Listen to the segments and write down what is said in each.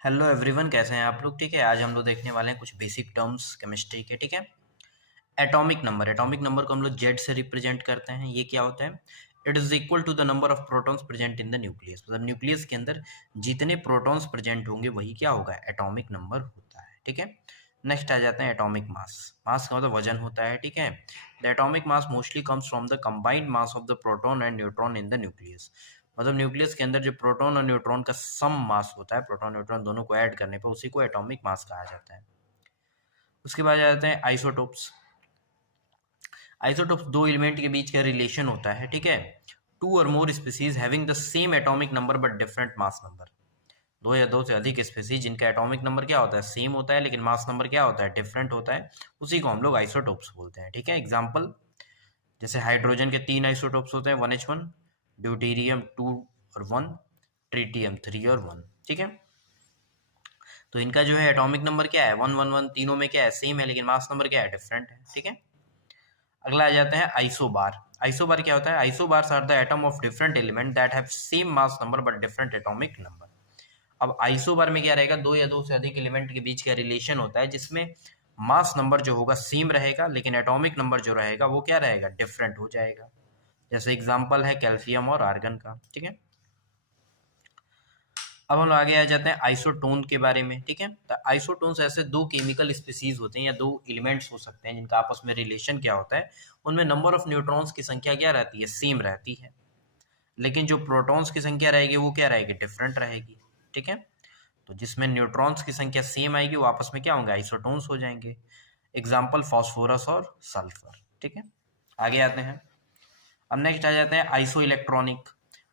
Hello everyone, कैसे हैं आप लोग। ठीक है, आज हम लोग देखने वाले हैं कुछ बेसिक टर्म्स केमिस्ट्री के। ठीक है, एटॉमिक नंबर को हम लोग जेड से रिप्रेजेंट करते हैं। ये क्या होता है? It is equal to the number of protons present in the nucleus. मतलब न्यूक्लियस के अंदर जितने प्रोटॉन्स प्रेजेंट होंगे वही क्या होगा? एटॉमिक नंबर होता है। ठीक है, नेक्स्ट आ जाते हैं एटॉमिक मास। मास का मतलब वजन होता है। ठीक है, the atomic mass mostly comes from the combined mass of the proton and neutron in the nucleus. मतलब न्यूक्लियस के अंदर जो प्रोटॉन और न्यूट्रॉन का सम मास होता है, प्रोटॉन न्यूट्रॉन दोनों को ऐड करने पर उसी को एटॉमिक मास कहा जाता है। उसके बाद आ जाते हैं आइसोटोप्स। आइसोटोप्स दो एलिमेंट के बीच का रिलेशन होता है। ठीक है, टू और मोर species having the same atomic number but different mass number. दो या दो से अधिक स्पीसीज जिनका एटॉमिक नंबर क्या होता है? सेम होता है, लेकिन मास नंबर क्या होता है? डिफरेंट होता है। उसी को हम लोग आइसोटोप्स बोलते हैं। ठीक है, एग्जाम्पल जैसे हाइड्रोजन के 3 आइसोटोप्स होते हैं, 1H1, ड्यूटेरियम 2 और 1, ट्रिटियम 3 और 1। ठीक है, तो इनका जो है एटॉमिक नंबर क्या है? 111। तीनों में क्या है? सेम है, लेकिन मास नंबर क्या है? डिफरेंट है। ठीक है, अगला आ जाते हैं आइसोबार। आइसोबार क्या होता है? Isobars are the atom of different element that have same mass number but different atomic number. अब आइसोबार में क्या रहेगा? दो या दो से अधिक एलिमेंट के बीच का रिलेशन होता है जिसमें मास नंबर जो होगा सेम रहेगा, लेकिन एटॉमिक नंबर जो रहेगा वो क्या रहेगा? डिफरेंट हो जाएगा। जैसे एग्जांपल है कैल्शियम और आर्गन का। ठीक है, अब हम लोग आगे आ जाते हैं आइसोटोन के बारे में। ठीक है, तो आइसोटोन्स ऐसे दो केमिकल स्पीसीज होते हैं या दो एलिमेंट्स हो सकते हैं जिनका आपस में रिलेशन क्या होता है? उनमें नंबर ऑफ न्यूट्रॉन्स की संख्या क्या रहती है? सेम रहती है, लेकिन जो प्रोटॉन्स की संख्या रहेगी वो क्या रहेगी? डिफरेंट रहेगी। ठीक है, तो जिसमें न्यूट्रॉन्स की संख्या सेम आएगी वो आपस में क्या होंगे? आइसोटोन्स हो जाएंगे। एग्जाम्पल फॉस्फोरस और सल्फर। ठीक है, आगे आते हैं। अब नेक्स्ट आ जाते हैं आइसो इलेक्ट्रॉनिक।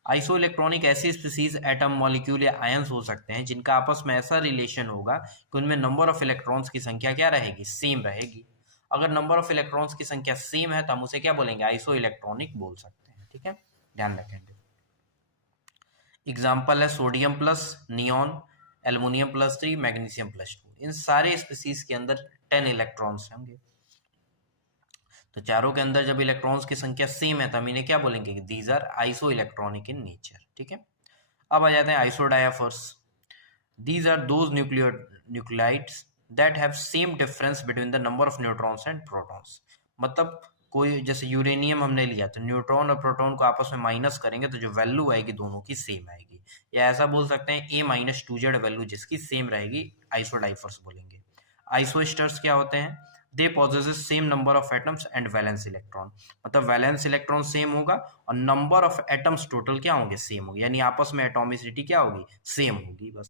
आइसो इलेक्ट्रॉनिक ऐसी स्पीसीज, एटम, मॉलिक्यूल या आयंस हो सकते हैं जिनका आपस में ऐसा रिलेशन होगा कि उनमें नंबर ऑफ इलेक्ट्रॉन्स की संख्या क्या रहेगी? सेम रहेगी। अगर नंबर ऑफ इलेक्ट्रॉन्स की संख्या सेम है तो हम उसे क्या बोलेंगे? आइसो इलेक्ट्रॉनिक बोल सकते हैं। ठीक है, ध्यान रखेंगे। एग्जाम्पल है sodium plus neon, aluminium +3, magnesium +2। इन सारे स्पीसीज के अंदर 10 इलेक्ट्रॉन्स होंगे। तो चारों के अंदर जब इलेक्ट्रॉन्स की संख्या सेम है तो हम इन्हें क्या बोलेंगे? These are isoelectronic in nature. ठीक है, अब आ जाते हैं isodiaphers. These are those nuclides that have same difference between the number of neutrons and protons. मतलब कोई जैसे यूरेनियम हमने लिया तो न्यूट्रॉन और प्रोटॉन को आपस में माइनस करेंगे तो जो वैल्यू आएगी दोनों की सेम आएगी। या ऐसा बोल सकते हैं A-2Z वैल्यू जिसकी सेम रहेगी, आइसोडाइफर्स बोलेंगे। आइसोस्टर्स क्या होते हैं? They possesses same number of atoms and valence electron. मतलब वैलेंस इलेक्ट्रॉन सेम होगा और नंबर ऑफ एटम्स टोटल क्या होंगे? सेम होंगे, यानी आपस में एटॉमिसिटी क्या होगी? सेम होगी। बस